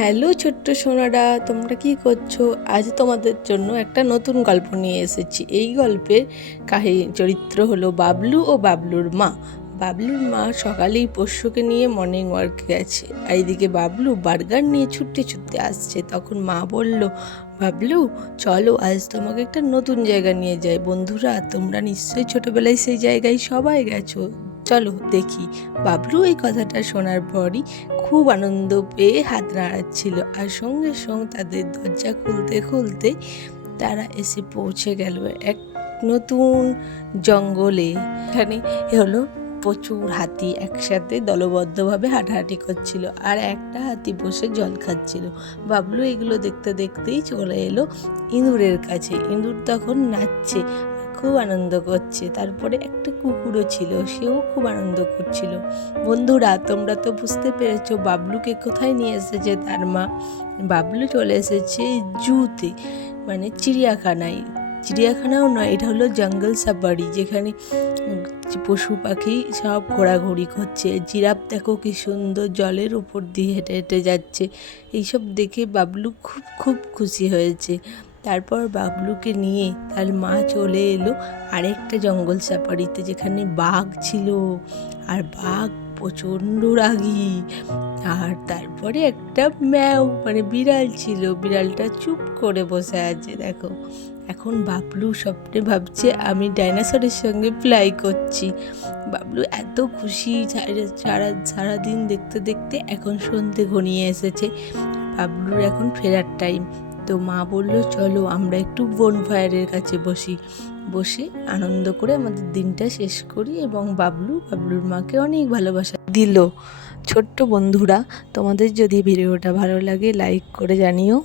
Hello ছোট্ট সোনারা, তোমরা কি করছো? আজ তোমাদের জন্য একটা নতুন গল্প নিয়ে এসেছি। এই গল্পের কাহিনী চরিত্র হলো বাবলু ও বাবলুর মা। বাবলুর মা সকালেই পোষ্যকে নিয়ে মর্নিং ওয়ার্কে গেছে, আর এইদিকে বাবলু বার্গার নিয়ে ছুটতে ছুটতে আসছে। তখন মা বলল, বাবলু চলো আজ তোমাকে একটা নতুন জায়গা নিয়ে যাই। বন্ধুরা, তোমরা নিশ্চয়ই ছোটবেলায় সেই জায়গায় সবাই গেছো, চলো দেখি। বাবলু এই কথাটা শোনার পরই খুব আনন্দ পেয়ে হাত নাড়াচ্ছিল, আর সঙ্গে সঙ্গে তাদের দরজা খুলতে খুলতে তারা এসে পৌঁছে গেল এক নতুন জঙ্গলে। এখানে হলো প্রচুর হাতি একসাথে দলবদ্ধভাবে হাঁটাহাঁটি করছিল, আর একটা হাতি বসে জল খাচ্ছিল। বাবলু এগুলো দেখতে দেখতেই চলে এলো ইঁদুরের কাছে। ইঁদুর তখন নাচছে, খুব আনন্দ করছে। তারপরে একটা কুকুরও ছিল, সেও খুব আনন্দ করছিল। বন্ধুরা, তোমরা তো বুঝতে পেরেছো বাবলুকে কোথায় নিয়ে এসেছে তার মা। বাবলু চলে এসেছে জুতে, মানে চিড়িয়াখানায়। চিড়িয়াখানাও নয়, এটা হলো জঙ্গল সাফারি, যেখানে পশু পাখি সব ঘোরাঘুরি করছে। জিরাফ দেখো কি সুন্দর জলের উপর দিয়ে হেঁটে হেঁটে যাচ্ছে। এইসব দেখে বাবলু খুব খুব খুশি হয়েছে। তারপর বাবলুকে নিয়ে তার মা চলে এলো আরেকটা জঙ্গল সাফারিতে, যেখানে বাঘ ছিল, আর বাঘ প্রচণ্ড রাগী। আর তারপরে একটা ম্যাও মানে বিড়াল ছিল, বিড়ালটা চুপ করে বসে আছে। দেখো, এখন বাবলু স্বপ্নে ভাবছে আমি ডাইনোসরের সঙ্গে ফ্লাই করছি। বাবলু এত খুশি, সারাদিন দেখতে দেখতে এখন সন্ধে ঘনিয়ে এসেছে। বাবলুর এখন ফেরার টাইম। তো মা বলল, চলো আমরা একটু বনফায়ারের কাছে বসে আনন্দ করে আমাদের দিনটা শেষ করি। এবং বাবলুর মাকে অনেক ভালোবাসা দিল। ছোট্ট বন্ধুরা, তোমাদের যদি ভিডিওটা ভালো লাগে লাইক করে জানিও।